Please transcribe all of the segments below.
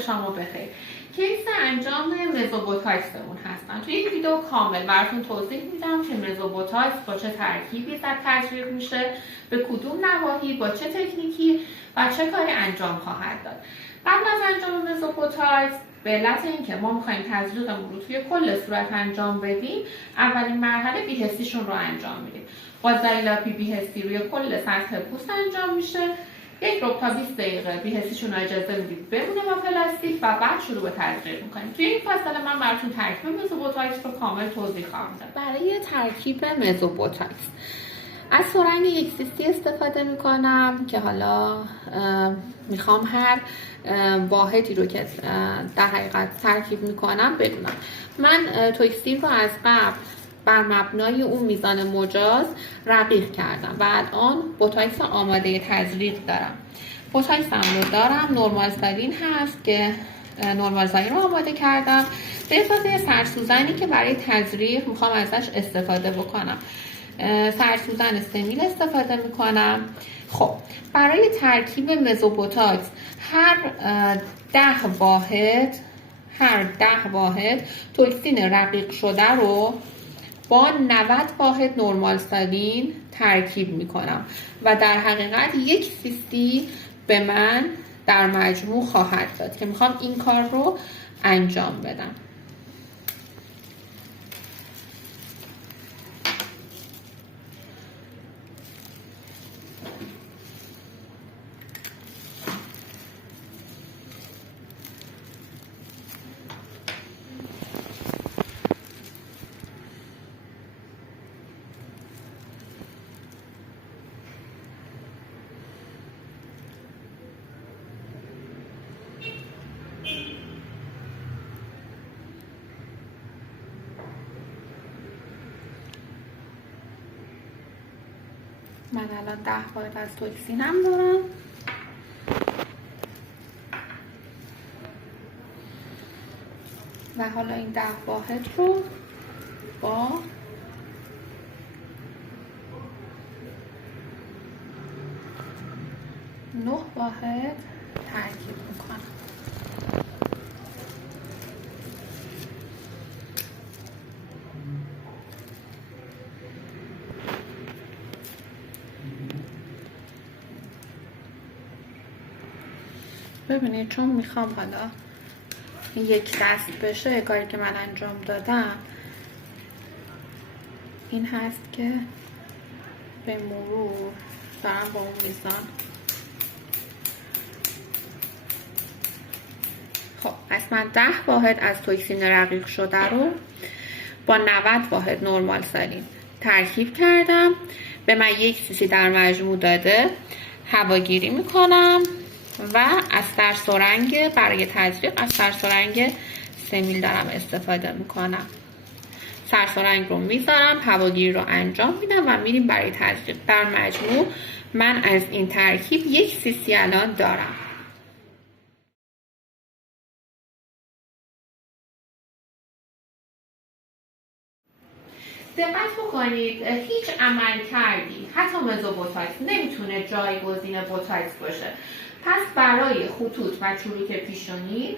شما بخیر. کیس انجام مزوبوتاکسمون هستن. توی این ویدیو کامل براتون توضیح میدم که مزوبوتاکس با چه ترکیبی تزریق میشه، به کدوم نواحی، با چه تکنیکی و چه کاری انجام خواهد داد. قبل از انجام مزوبوتاکس به علت اینکه ما میخوایم تزریقمون رو توی کل صورت انجام بدیم، اولین مرحله بی‌حسیشون رو انجام میدیم. با لاپی بی‌حسی روی کل سطح پوست انجام میشه. 1 تا 20 دقیقه بی‌حسیشون رو اجازه میدید بمونه با پلاستیک و بعد شروع به تزریق میکنیم. توی این فاصله من براتون ترکیب مزوبوتاکس رو کامل توضیح خواهم داد. برای ترکیب مزوبوتاکس از سرنگ 1 cc استفاده میکنم که حالا میخوام هر واحدی رو که در حقیقت ترکیب میکنم بدونم. من توکسین رو از قبل بر مبنای اون میزان مجاز رقیق کردم و الان بوتاکس آماده تزریق دارم. بوتاکسم رو دارم، نورمال سالین هست که نورمال سالین رو آماده کردم به اضافه سرسوزنی که برای تزریق میخوام ازش استفاده بکنم. سرسوزن سمیل استفاده میکنم. خب برای ترکیب مزوبوتاکس هر 10 واحد توکسین رقیق شده رو با 90 واحد نورمال سالین ترکیب میکنم و در حقیقت 1 cc به من در مجموع خواهد داد که میخوام این کار رو انجام بدم. من الان 10 واحد از توکسینم دارم. و حالا این 10 واحد رو با 9 واحد ترکیب میکنم. ببینید چون میخوام حالا یک دست بشه، کاری که من انجام دادم این هست که به مرور دارم با اون میزان. خب پس من 10 واحد از توکسین رقیق شده رو با 90 واحد نورمال سالین ترکیب کردم. به من 1 cc در مجموع داده. هواگیری میکنم و از سرسرنگ برای تزریق از سرسرنگ سمیل دارم استفاده میکنم. سرسرنگ رو میذارم، هواگیری رو انجام میدم و میریم برای تزریق. در مجموع من از این ترکیب 1 cc الان دارم. دقت بکنید هیچ عمل کردی حتی مزوبوتاکس نمیتونه جایگزین بوتاکس باشه. پس برای خطوط و چروک پیشانی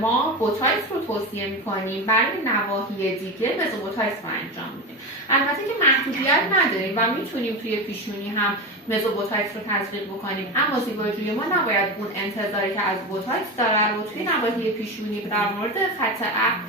ما بوتاکس رو توصیه میکنیم، برای نواحی دیگه مزوبوتاکس رو انجام میدیم. البته که محدودیت نداریم و میتونیم توی پیشونی هم مزوبوتاکس رو تزریق بکنیم، اما زیباجوی ما نباید اون انتظاری که از بوتاکس داره رو توی نواحی پیشونی در مورد خط عقل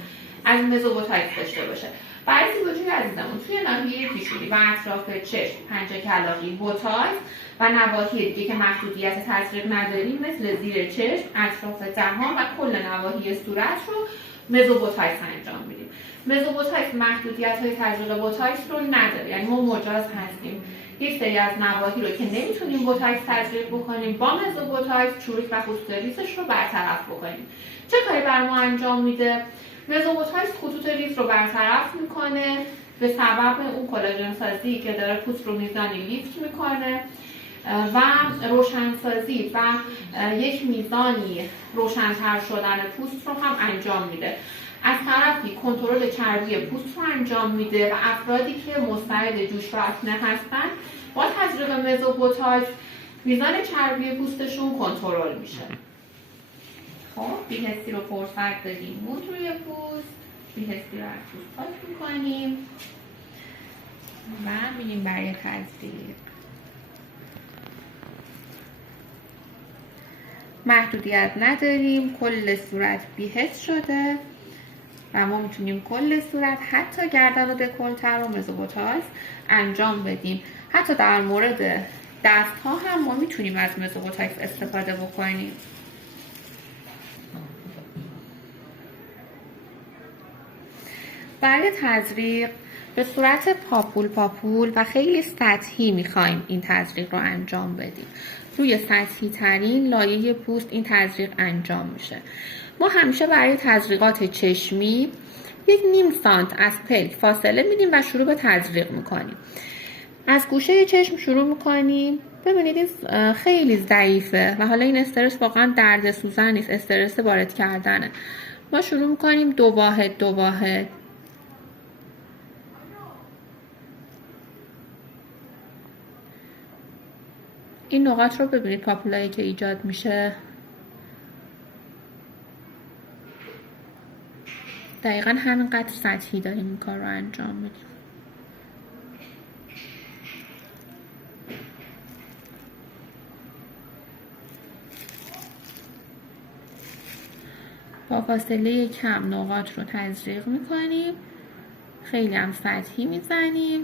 از مزوبوتاکس داشته باشه. برای زیباجوی عزیزمون توی ناحیه پیشونی و اطراف چشم، پنجه کلاغی بوتاکس و نواحی دیگه که محدودیت تزریق نداریم مثل زیر چشم، اطراف دهان و کل نواحی صورت رو مزوبوتاکس انجام میدیم. مزوبوتاکس محدودیت‌های تزریق بوتاکس رو نداره، یعنی ما مجاز هستیم یک سری از نواحی رو که نمیتونیم بوتاکس تزریق بکنیم با مزوبوتاکس چروک و خطوط ریزش رو برطرف بکنیم. چه کاری بر ما انجام میده؟ مزوبوتاکس خطوط ریز رو برطرف میکنه به سبب اون کلاژن سازی که داره پوست رو میزانی لیفت میکنه و روشنسازی و یک میزانی روشنتر شدن پوست رو هم انجام میده. از طرفی کنترل چربی پوست رو انجام میده و افرادی که مستعد جوش و اکنه هستن با تزریق مزوبوتاکس میزان چربی پوستشون کنترل میشه. خب بی‌حسی رو فرصت دادیم موند روی پوست، بی‌حسی رو از پوست پاک میکنیم و میریم برای تزریق. محدودیت نداریم، کل صورت بی‌حس شده و ما میتونیم کل صورت حتی گردن و دکولته رو مزوبوتاکس انجام بدیم. حتی در مورد دست ها هم ما میتونیم از مزوبوتاکس استفاده بکنیم. برای تزریق به صورت پاپول و خیلی سطحی میخوایم این تزریق رو انجام بدیم. روی سطحی ترین لایه پوست این تزریق انجام میشه. ما همیشه برای تزریقات چشمی 1.5 سانت از پلک فاصله میدیم و شروع به تزریق میکنیم. از گوشه چشم شروع میکنیم. ببینید این خیلی ضعیفه و حالا این استرس واقعا درد سوزن نیست، استرس وارد کردنه. ما شروع میکنیم 2 واحد این نقاط رو ببینید، پاپولایی که ایجاد میشه دقیقا همینقدر سطحی داریم این کار رو انجام میدیم. با فاصله کم نقاط رو تزریق میکنیم، خیلی هم سطحی میزنیم.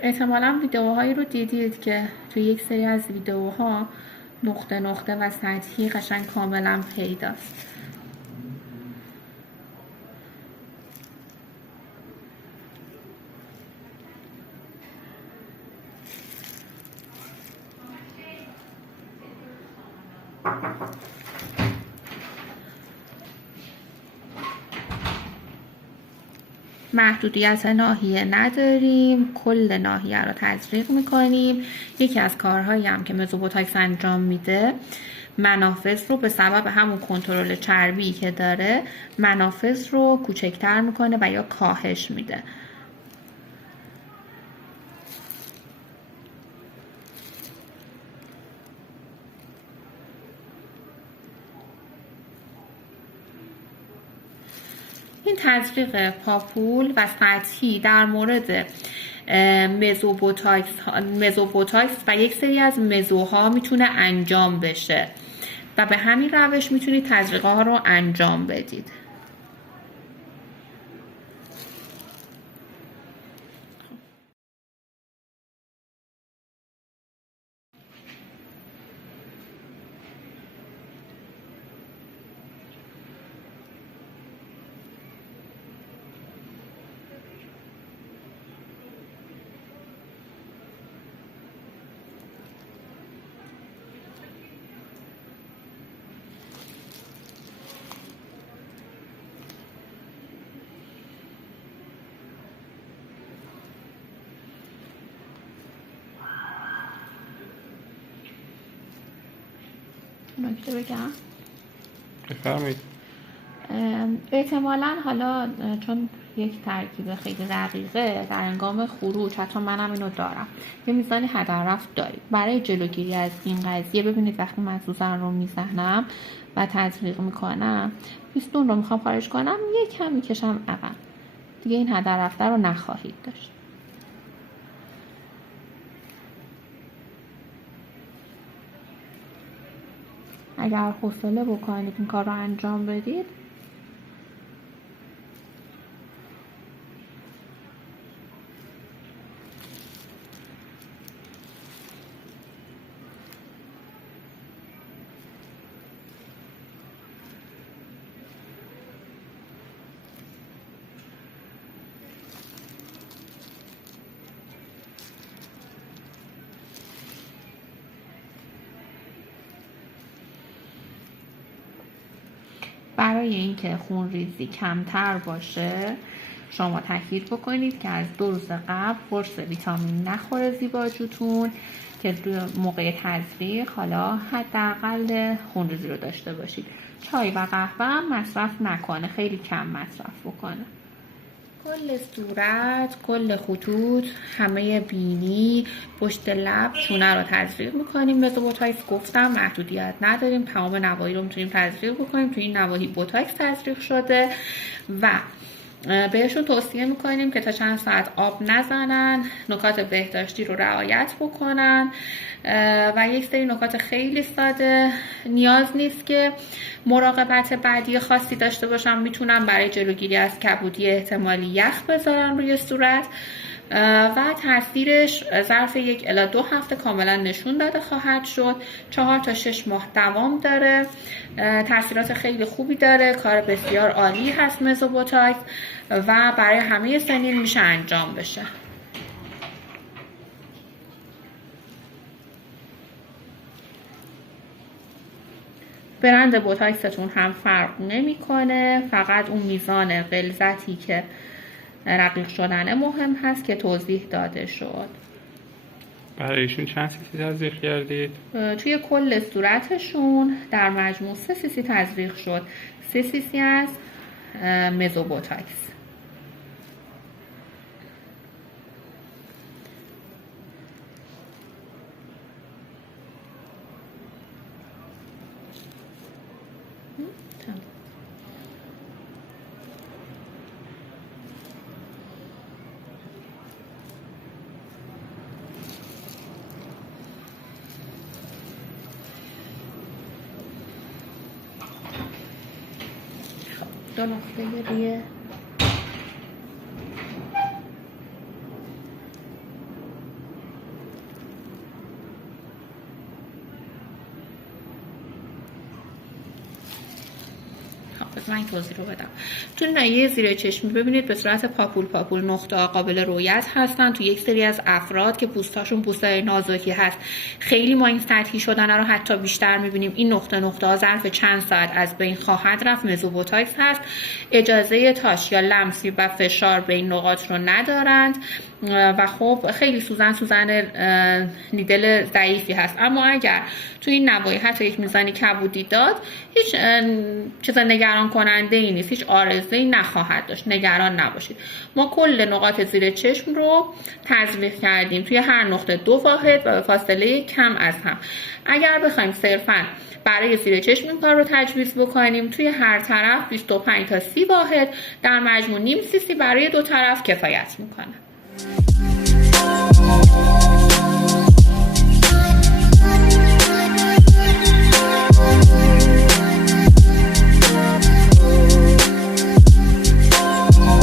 احتمالا ویدیوهایی رو دیدید که توی یک سری از ویدیوها نقطه و سطحی قشنگ کاملا پیداست. محدودیت ناحیه نداریم، کل ناحیه رو تزریق میکنیم. یکی از کارهایی هم که مزوبوتاکس انجام میده، منافذ رو به سبب همون کنترل چربی که داره منافذ رو کوچکتر میکنه و یا کاهش میده. این تزریق پاپول و سطحی در مورد مزوبوتاکس و یک سری از مزوها میتونه انجام بشه و به همین روش میتونید تزریق ها رو انجام بدید. نکته بگم؟ بفرمایید. احتمالاً حالا چون یک ترکیب خیلی رقیقه در هنگام خروج، حتی منم اینو دارم، یه میزانی هدر رفت داریم. برای جلوگیری از این قضیه ببینید وقتی من سوزن رو میزنم و تزریق میکنم، پیستون رو میخوام خارج کنم، یکم میکشم عقب، دیگه این هدر رفته رو نخواهید داشت. اگر حوصله بکنید این کار رو انجام بدید، برای اینکه خونریزی کمتر باشه شما تاکید بکنید که از 2 روز قبل قرص ویتامین نخوره زیباجوتون، که موقع تزریق حالا حداقل خونریزی رو داشته باشید. چای و قهوه هم مصرف نکنه، خیلی کم مصرف بکنه. کل صورت، کل خطوط، همه بینی، پشت لب، چونه رو تزریق میکنیم به بوتاکس. گفتم محدودیت نداریم، تمام نواحی رو میتونیم تزریق بکنیم. توی این نواحی بوتاکس تزریق شده و بهشون توصیه میکنیم که تا چند ساعت آب نزنن، نکات بهداشتی رو رعایت بکنن و یک سری نکات خیلی ساده، نیاز نیست که مراقبت بعدی خاصی داشته باشن. میتونن برای جلوگیری از کبودی احتمالی یخ بذارن روی صورت و تاثیرش ظرف 1 الی 2 هفته کاملا نشون داده خواهد شد. 4 تا 6 ماه دوام داره، تاثیرات خیلی خوبی داره، کار بسیار عالی هست مزوبوتاکس و برای همه سنین میشه انجام بشه. برند بوتاکستون هم فرق نمیکنه، فقط اون میزان غلظتی که رقیق شدن مهم هست که توضیح داده شد. برایشون چند سیسی تزریق کردید؟ توی کل صورتشون در مجموع 3 سیسی تزریق شد. 3 سیسی از مزوبوتاکس. دو نقطه روی من این توضیح رو بدم. تو ناحیه زیر چشمی ببینید به صورت پاپول نقطه قابل رؤیت هستن. تو یک سری از افراد که پوستاشون پوستای نازکی هست خیلی ما این سطحی شدن رو حتی بیشتر میبینیم. این نقطه ها ظرف چند ساعت از بین خواهد رفت. مزوبوتاکس هست، اجازه تاش یا لمسی و فشار به این نقاط رو ندارند و خب خیلی سوزن نیدل ضعیفی هست. اما اگر تو این نواحی حتی یک میزانی کبودی داد، هیچ چیز نگران کننده ای نیست، هیچ عارضه‌ای نخواهد داشت، نگران نباشید. ما کل نقاط زیر چشم رو تزریق کردیم، توی هر نقطه 2 واحد و به فاصله کم از هم. اگر بخوایم صرفاً برای زیر چشم این کار رو تجویز بکنیم، توی هر طرف 25 تا 30 واحد در مجموع نیم سیسی برای 2 طرف کفایت میکنه.